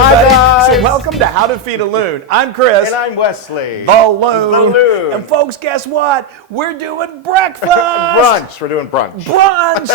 everybody. Hi, guys. So welcome to How to Feed a Loon. I'm Chris. And I'm Wesley. The Loon. The Loon. And folks, guess what? We're doing breakfast. Brunch. We're doing brunch. Brunch.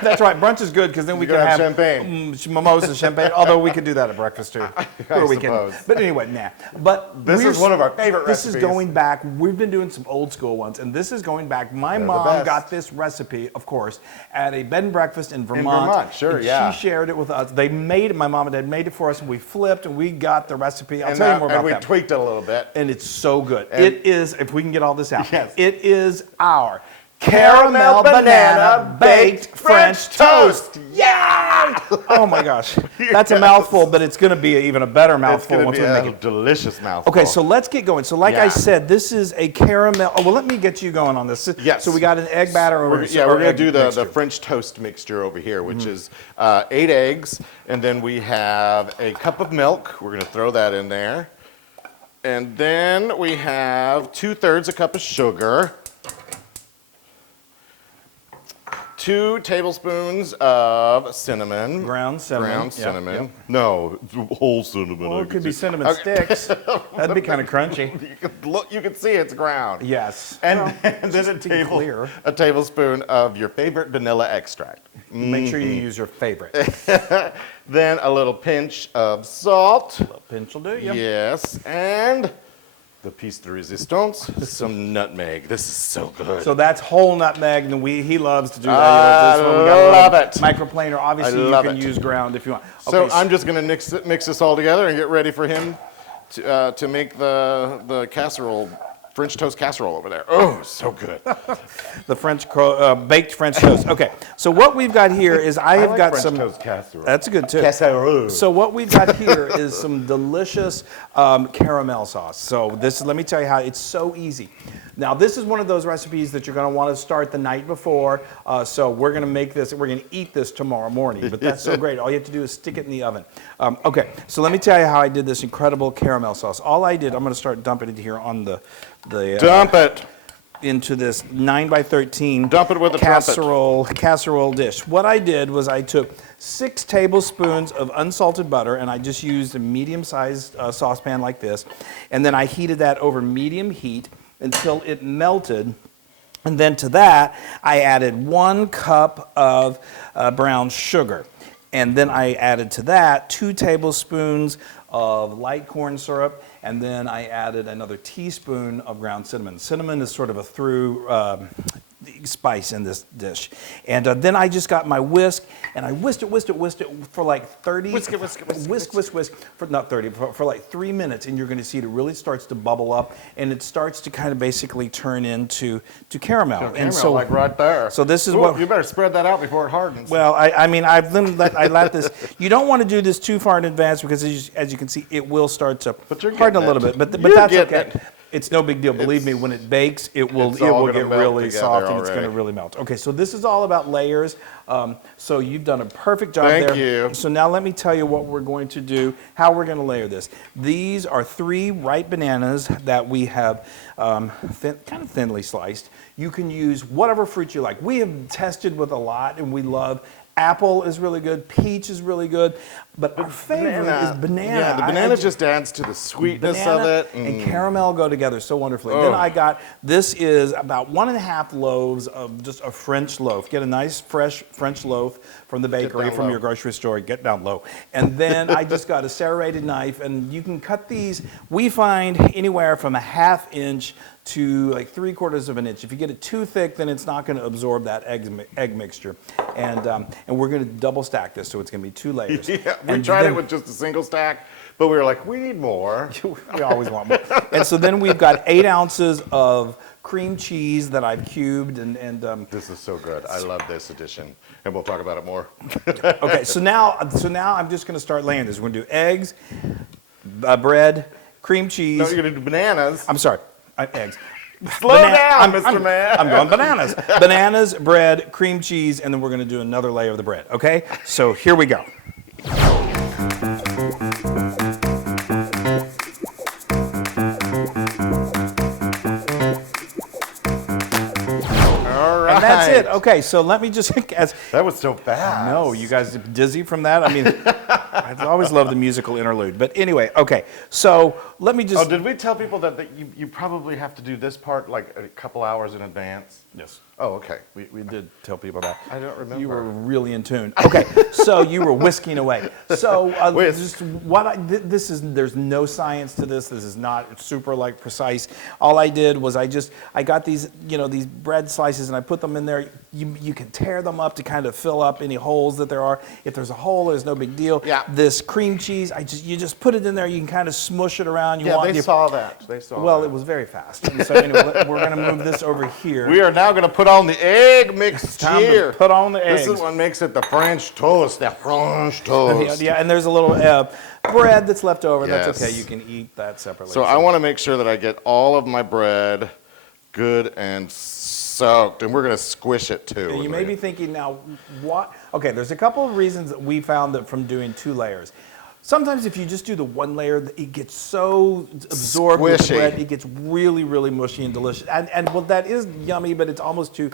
That's right. Brunch is good because then we can have champagne. Mimosas, champagne. Although we could do that at breakfast too. I suppose. But anyway, nah. But This is one of our favorite This recipes. is going back. We've been doing some old school ones, and this is going back. My mom got this recipe, of course, at a bed and breakfast in Vermont. In Vermont, sure, and yeah. She shared it with us. They made it. My mom and dad made it for us, and we flipped, and we got the recipe. I'll tell you more about and we that. tweaked it a little bit. And it's so good. It is, if we can get all this out, Yes. it is our caramel banana baked French toast. Yeah! Oh my gosh. That's a mouthful, but it's going to be even a better mouthful It's once going we to make be a it. delicious mouthful. Okay, so let's get going. So like I Yeah. said, this is a caramel. Oh, well, let me get you going on this. Yes. So we got an egg batter over here. We're going to do the French toast mixture over here, which is 8 eggs, and then we have a cup of milk. We're going to throw that in there. And then we have 2/3 a cup of sugar, 2 tablespoons of cinnamon. Ground cinnamon. Ground Yep, cinnamon. yep. No, whole cinnamon. Well, it could be cinnamon sticks. That'd be kind of crunchy. You can see it's ground. Yes. And, Well, and then just to be clear. a tablespoon of your favorite vanilla extract. Make sure you use your favorite. Then a little pinch of salt. A pinch will do. Yep. Yes, and the piece de resistance, some nutmeg. This is so good. So that's whole nutmeg, and he loves to do that. I This one, we got a love little it. Microplaner. Obviously, I you love can it. use ground if you want. So Okay, I'm just going to mix this all together and get ready for him to make the casserole, French toast casserole over there. Oh, so good. the baked French toast. Okay, so what we've got here is I have like got French some. toast casserole. That's good too. Casserole. So what we've got here is some delicious caramel sauce. So let me tell you how it's so easy. Now this is one of those recipes that you're going to want to start the night before. So we're going to make this. We're going to eat this tomorrow morning. But that's so great. All you have to do is stick it in the oven. Okay. So let me tell you how I did this incredible caramel sauce. All I did, I'm going to start dumping it here on the Dump it. into this 9x13 Dump it with a casserole dish. What I did was I took 6 tablespoons of unsalted butter, and I just used a medium-sized saucepan like this, and then I heated that over medium heat until it melted. And then to that, I added 1 cup of brown sugar. And then I added to that 2 tablespoons of light corn syrup, and then I added another teaspoon of ground cinnamon. Cinnamon is sort of a through spice in this dish. And then I just got my whisk, and I whisked it for like 30, whisk, for not 30, for like 3 minutes, and you're going to see it really starts to bubble up, and it starts to kind of basically turn into caramel. And so, like right there. So this is Ooh, what you better spread that out before it hardens. well, I mean, I let this. You don't want to do this too far in advance because, as you can see, it will start to you're harden a getting little it. bit. But You're that's getting okay. it. It's no big deal. Believe me, when it bakes, it will It's all get gonna melt really together soft and it's already. going to really melt. Okay, so this is all about layers. So you've done a perfect job there. Thank you. So now let me tell you what we're going to do, how we're going to layer this. These are 3 ripe bananas that we have kind of thinly sliced. You can use whatever fruit you like. We have tested with a lot, and we love apple is really good, peach is really good, but our favorite is banana. Yeah, the banana just adds to the sweetness of it. And caramel go together so wonderfully. Oh. Then I got, this is about 1.5 loaves of just a French loaf. Get a nice fresh French loaf from the bakery, from your grocery store, get down low. And then I just got a serrated knife, and you can cut these, we find anywhere from 1/2 inch to like 3/4 of an inch. If you get it too thick, then it's not going to absorb that egg mixture. And we're going to double stack this, so it's going to be 2 layers. Yeah, we tried it with just a single stack, but we were like, we need more. We always want more. And so then we've got 8 ounces of cream cheese that I've cubed, and This is so good. I love this addition, and we'll talk about it more. okay. So now I'm just going to start laying this. We're going to do eggs, bread, cream cheese. No, you're gonna do bananas. I'm sorry, eggs. Slow down, Mr. Man. I'm going bananas. Bananas, bread, cream cheese, and then we're going to do another layer of the bread. Okay. So here we go. All right. And that's it. Okay, so let me just as That was so fast. no, you guys dizzy from that? I mean, I always love the musical interlude. But anyway, okay, so let me just. Oh, did we tell people that you probably have to do this part like a couple hours in advance? Yes. Oh, okay. We did tell people that. I don't remember. You were really in tune. Okay, so you were whisking away. So just this is, there's no science to this. This is not super like precise. All I did was I got these, these bread slices and I put them in there. You can tear them up to kind of fill up any holes that there are. If there's a hole, there's no big deal. Yeah. This cream cheese, you just put it in there. You can kind of smush it around. They saw that. They saw Well, that. it was very fast. And so anyway, we're going to move this over here. We are now going to put on the egg mixture. Time to put on the eggs. This is what makes it the French toast. The French toast. Yeah, and there's a little bread that's left over. Yes. That's okay. You can eat that separately. So I want to make sure that I get all of my bread good and soaked, and we're going to squish it too. You may be thinking now, what? Okay, there's a couple of reasons that we found that from doing 2 layers. Sometimes if you just do the 1 layer, it gets so absorbed with Squishy. bread, it gets really, really mushy and delicious. And well, that is yummy, but it's almost too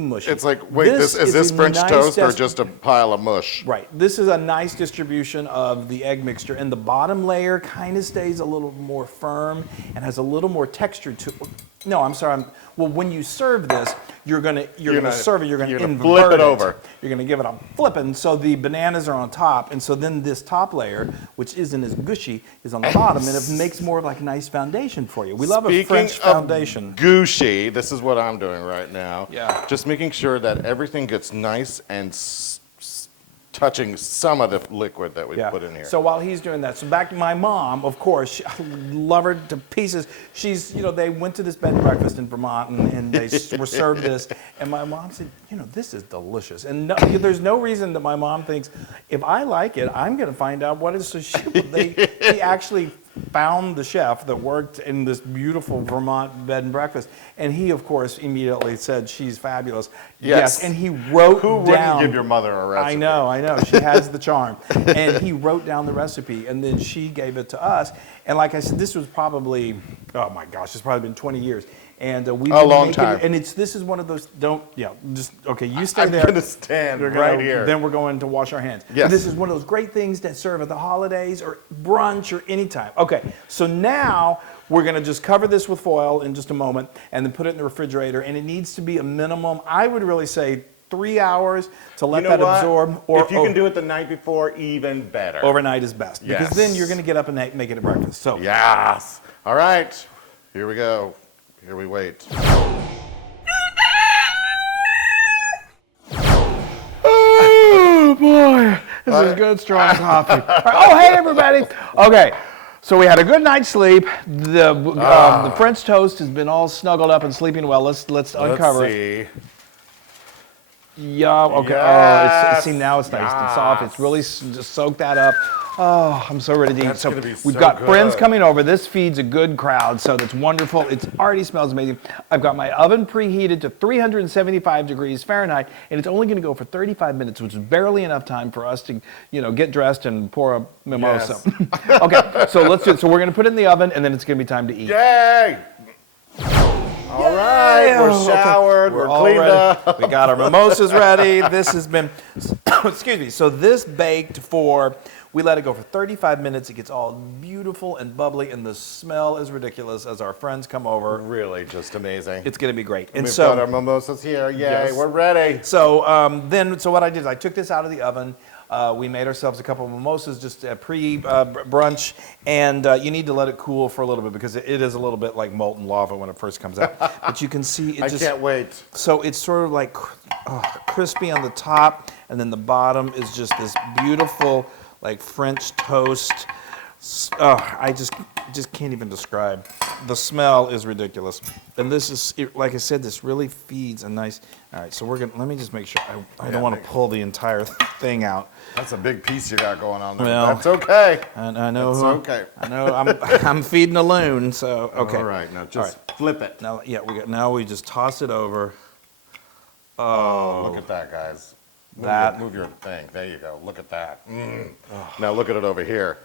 mushy. It's like, wait, is this a French nice toast or just a pile of mush? Right. This is a nice distribution of the egg mixture, and the bottom layer kind of stays a little more firm and has a little more texture to it. No, I'm sorry. Well, when you serve this, you're gonna serve it. You're gonna invert flip it over. You're gonna give it a flipping, so the bananas are on top, and so then this top layer, which isn't as gushy, is on the bottom, and it makes more of like a nice foundation for you. We love a French foundation. Gushy, this is what I'm doing right now. Yeah. Just making sure that everything gets nice and touching some of the liquid that we put in here. So while he's doing that, so back to my mom, of course, I love her to pieces. She's, they went to this bed and breakfast in Vermont and they were served this. And my mom said, this is delicious. And no, there's no reason that my mom thinks, if I like it, I'm going to find out what it is. So he actually found the chef that worked in this beautiful Vermont bed and breakfast. And he, of course, immediately said, she's fabulous. Yes. And he wrote Who down. wouldn't give your mother a recipe? I know. She has the charm. And he wrote down the recipe, and then she gave it to us. And like I said, this was probably, oh my gosh, it's probably been 20 years. And we've been long making time. it, and this is one of those, okay, you stay there. I'm going to stand right here. Then we're going to wash our hands. Yes. But this is one of those great things that serve at the holidays or brunch or anytime. Okay, so now we're going to just cover this with foil in just a moment and then put it in the refrigerator. And it needs to be a minimum, I would really say, 3 hours to let that absorb. Or if you can do it the night before, even better. Overnight is best. Yes. Because then you're going to get up and make it a breakfast. So Yes. All right. Here we go. Here we wait. oh boy, this is good strong coffee. All right, oh hey everybody. Okay, so we had a good night's sleep. The French toast has been all snuggled up and sleeping well. Let's uncover it. Yeah. Okay. Yes. See now it's nice and soft. It's really just soaked that up. Oh, I'm so ready to eat. That's So gonna be we've so got friends good. coming over. This feeds a good crowd, so that's wonderful. It already smells amazing. I've got my oven preheated to 375 degrees Fahrenheit, and it's only going to go for 35 minutes, which is barely enough time for us to, get dressed and pour a mimosa. Yes. Okay, so let's do it. So we're going to put it in the oven, and then it's going to be time to eat. Yay! All right, we're showered, we're all cleaned ready. up. We got our mimosas ready. This has been, excuse me, so this baked for, we let it go for 35 minutes. It gets all beautiful and bubbly, and the smell is ridiculous as our friends come over. Really just amazing. It's going to be great. And We've so, got our mimosas here. Yay, Yes. we're ready. So so what I did is I took this out of the oven. We made ourselves a couple of mimosas, just pre-brunch, and you need to let it cool for a little bit because it is a little bit like molten lava when it first comes out. But you can see it I just... can't wait. So it's sort of like crispy on the top, and then the bottom is just this beautiful, like French toast. I just can't even describe. The smell is ridiculous, and this is, like I said, this really feeds a nice. All right, so let me just make sure. I don't want to pull the entire thing out. That's a big piece you got going on there. Well, That's okay. I know. It's okay. I know. I'm feeding a loon. So okay. All right, now just flip it. Now we just toss it over. Oh, look at that, guys. Move your thing. There you go. Look at that. Now look at it over here.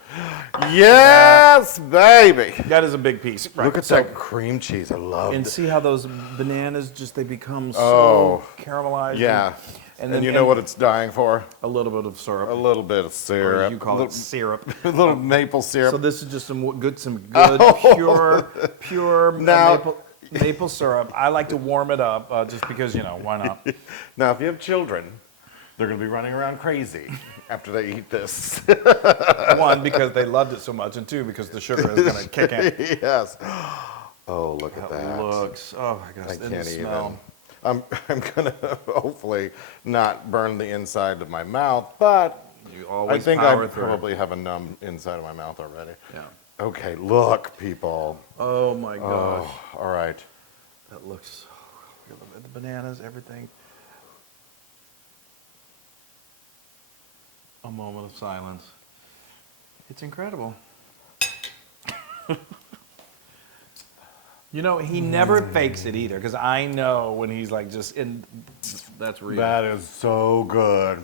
Yes, baby. That is a big piece. Right. Look at that cream cheese. I love And it. see how those bananas they become so caramelized. Yeah. And And you know what it's dying for? A little bit of syrup. A little bit of Or syrup. as you call it, syrup. A little maple syrup. So this is just some good pure Now- maple syrup. I like to warm it up just because, why not? Now, if you have children, they're going to be running around crazy after they eat this. One, because they loved it so much, and two, because the sugar is going to kick in. Yes. Oh, look at that. Looks, oh my gosh, I the can't smell. even. I'm going to hopefully not burn the inside of my mouth, but You I always think power I through. probably have a numb inside of my mouth already. Yeah. Okay, look, people. Oh my gosh. Oh, all right. That looks, the bananas, everything. A moment of silence. It's incredible. He never fakes it either, because I know when he's like just in, that's real. That is so good.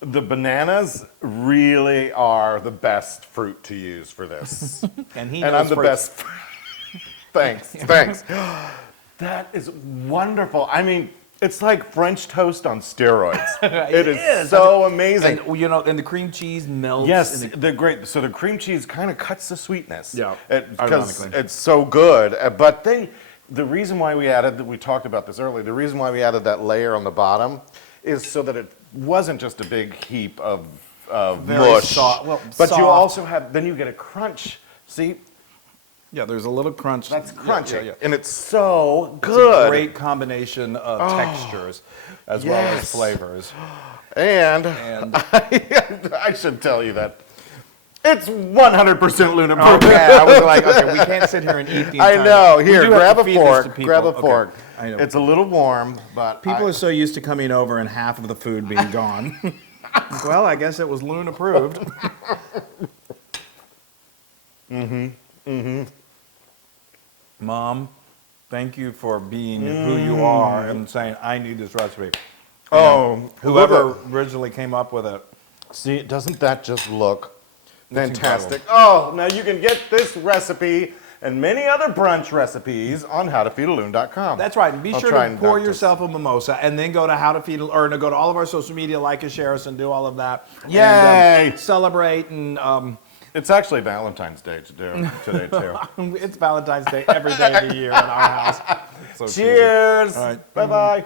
The bananas really are the best fruit to use for this. And he And knows I'm the for- best. Thanks. That is wonderful. I mean, it's like French toast on steroids. It is so amazing. And the cream cheese melts. Yes, in the- the great. So the cream cheese kind of cuts the sweetness. Yeah, because ironically. it's so good. But then the reason why we talked about this earlier. The reason why we added that layer on the bottom is so that it wasn't just a big heap of Very mush. soft- well, but you soft. also have. Then you get a crunch. See, Yeah, there's a little crunch. that's Yeah, crunchy, yeah. and it's so It's good. a great combination of textures as well as yes. flavors. And And I should tell you that it's 100% Loon approved. okay, I was like, okay, we can't sit here and eat the I entire. know. We Here, do have grab to a feed this to fork. people. Grab a Okay, fork. I know. It's a little warm, but People are so used to coming over and half of the food being gone. Well, I guess it was Loon approved. Mom, thank you for being who you are and saying, I need this recipe. Whoever originally came up with it. See, doesn't that just look fantastic? Oh, now you can get this recipe and many other brunch recipes on howtofeedaloon.com. That's right. And be I'll sure try to and pour not just- yourself a mimosa and then go to How to Feed, or go to all of our social media, like us, share us, and do all of that. Yay! And, celebrate and It's actually Valentine's Day today too. it's Valentine's Day every day of the year in our house. So cheesy. Cheers. All right. Bye-bye.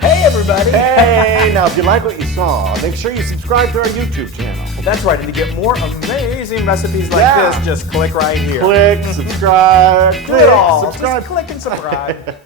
Hey, everybody. Hey, now if you like what you saw, make sure you subscribe to our YouTube channel. That's right. And to get more amazing recipes like Yeah. this, just click right here. Click, subscribe, Do it all. subscribe. Just click and subscribe.